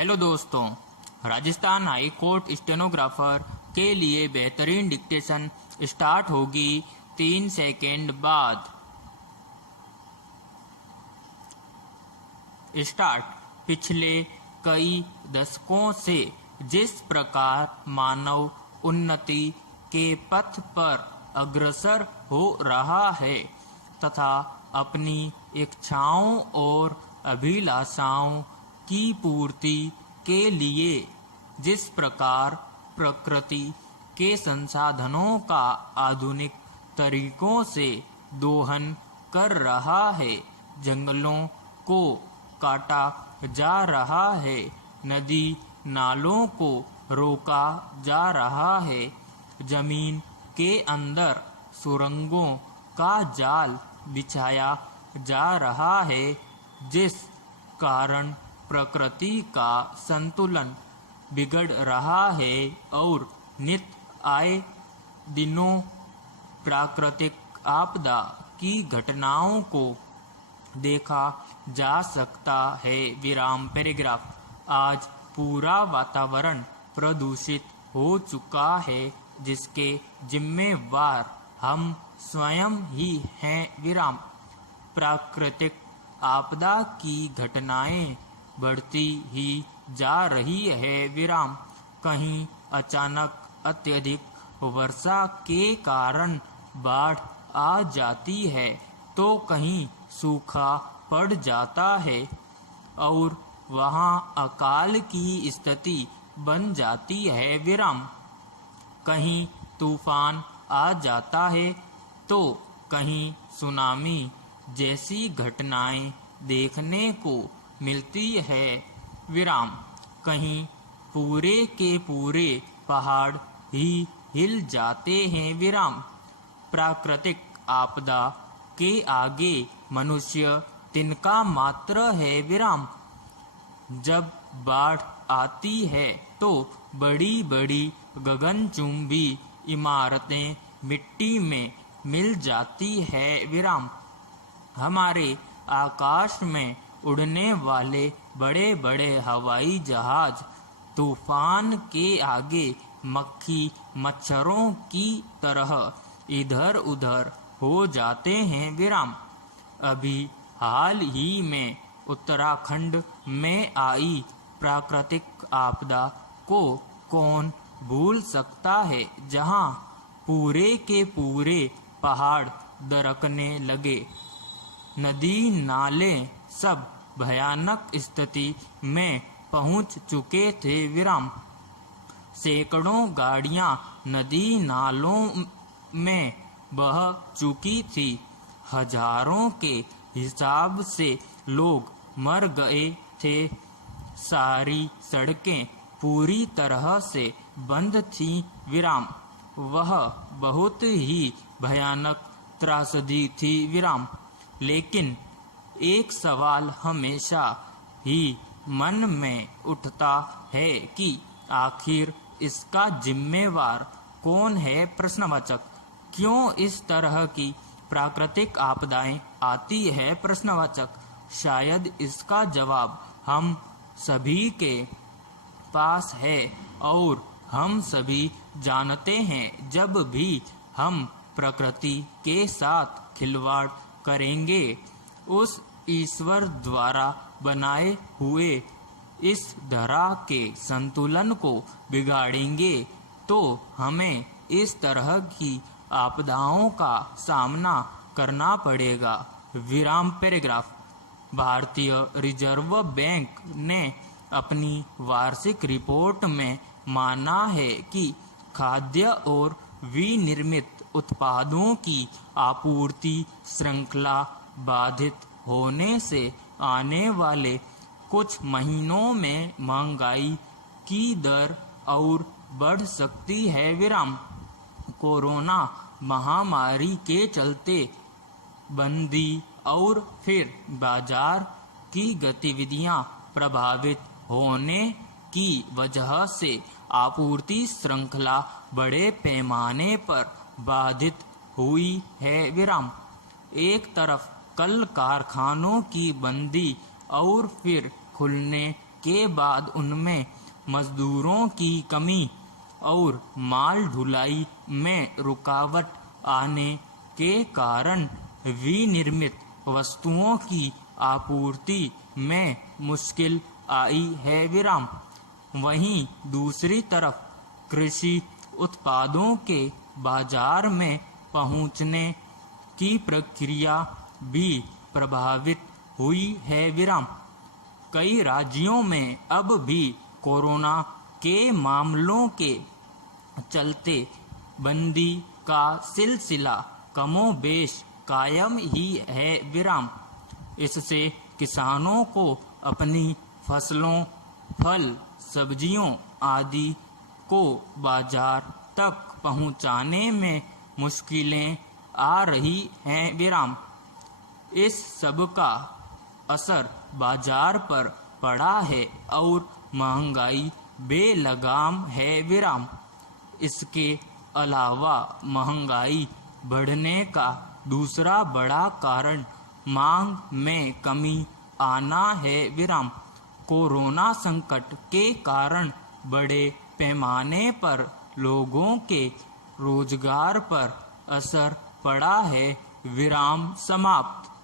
Hello दोस्तों, Rajasthan high court stenographer के लिए बेहतरीन डिक्टेशन स्टार्ट होगी 3 सेकेंड बाद। स्टार्ट। पिछले कई दशकों से जिस प्रकार मानव उन्नति के पथ पर अग्रसर हो रहा है तथा अपनी इच्छाओं और अभिलाषाओं की पूर्ति के लिए जिस प्रकार प्रकृति के संसाधनों का आधुनिक तरीकों से दोहन कर रहा है, जंगलों को काटा जा रहा है, नदी नालों को रोका जा रहा है, जमीन के अंदर सुरंगों का जाल बिछाया जा रहा है, जिस कारण प्रकृति का संतुलन बिगड़ रहा है और नित आए दिनों प्राकृतिक आपदा की घटनाओं को देखा जा सकता है। विराम पैराग्राफ। आज पूरा वातावरण प्रदूषित हो चुका है, जिसके जिम्मेवार हम स्वयं ही हैं। विराम। प्राकृतिक आपदा की घटनाएं बढ़ती ही जा रही है। विराम। कहीं अचानक अत्यधिक वर्षा के कारण बाढ़ आ जाती है तो कहीं सूखा पड़ जाता है और वहां अकाल की स्थिति बन जाती है। विराम। कहीं तूफान आ जाता है तो कहीं सुनामी जैसी घटनाएं देखने को मिलती है। विराम। कहीं पूरे के पूरे पहाड़ ही हिल जाते हैं। विराम। प्राकृतिक आपदा के आगे मनुष्य तिनका मात्र है। विराम। जब बाढ़ आती है तो बड़ी बड़ी गगनचुंबी इमारतें मिट्टी में मिल जाती है। विराम। हमारे आकाश में उड़ने वाले बड़े बड़े हवाई जहाज तूफान के आगे मक्खी मच्छरों की तरह इधर उधर हो जाते हैं। विराम। अभी हाल ही में उत्तराखंड में आई प्राकृतिक आपदा को कौन भूल सकता है, जहां पूरे के पूरे पहाड़ दरकने लगे, नदी नाले सब भयानक स्थिति में पहुंच चुके थे। विराम। सैकड़ों गाड़ियां नदी नालों में बह चुकी थी, हजारों के हिसाब से लोग मर गए थे, सारी सड़कें पूरी तरह से बंद थीं। विराम। वह बहुत ही भयानक त्रासदी थी। विराम। लेकिन एक सवाल हमेशा ही मन में उठता है कि आखिर इसका जिम्मेवार कौन है। प्रश्नवाचक। क्यों इस तरह की प्राकृतिक आपदाएं आती है। प्रश्नवाचक। शायद इसका जवाब हम सभी के पास है और हम सभी जानते हैं, जब भी हम प्रकृति के साथ खिलवाड़ करेंगे, उस ईश्वर द्वारा बनाए हुए इस धरा के संतुलन को बिगाड़ेंगे, तो हमें इस तरह की आपदाओं का सामना करना पड़ेगा। विराम पैराग्राफ। भारतीय रिजर्व बैंक ने अपनी वार्षिक रिपोर्ट में माना है कि खाद्य और विनिर्मित उत्पादों की आपूर्ति श्रृंखला बाधित होने से आने वाले कुछ महीनों में महंगाई की दर और बढ़ सकती है। विराम। कोरोना महामारी के चलते बंदी और फिर बाजार की गतिविधियां प्रभावित होने की वजह से आपूर्ति श्रृंखला बड़े पैमाने पर बाधित हुई है। विराम। एक तरफ कल कारखानों की बंदी और फिर खुलने के बाद उनमें मजदूरों की कमी और माल ढुलाई में रुकावट आने के कारण विनिर्मित वस्तुओं की आपूर्ति में मुश्किल आई है। विराम। वहीं दूसरी तरफ कृषि उत्पादों के बाजार में पहुंचने की प्रक्रिया भी प्रभावित हुई है। विराम। कई राज्यों में अब भी कोरोना के मामलों के चलते बंदी का सिलसिला कमोबेश कायम ही है। विराम। इससे किसानों को अपनी फसलों, फल, सब्जियों आदि को बाजार तक पहुंचाने में मुश्किलें आ रही हैं। विराम। इस सब का असर बाजार पर पड़ा है और महंगाई बेलगाम है। विराम। इसके अलावा महंगाई बढ़ने का दूसरा बड़ा कारण मांग में कमी आना है। विराम। कोरोना संकट के कारण बड़े पैमाने पर लोगों के रोजगार पर असर पड़ा है। विराम समाप्त।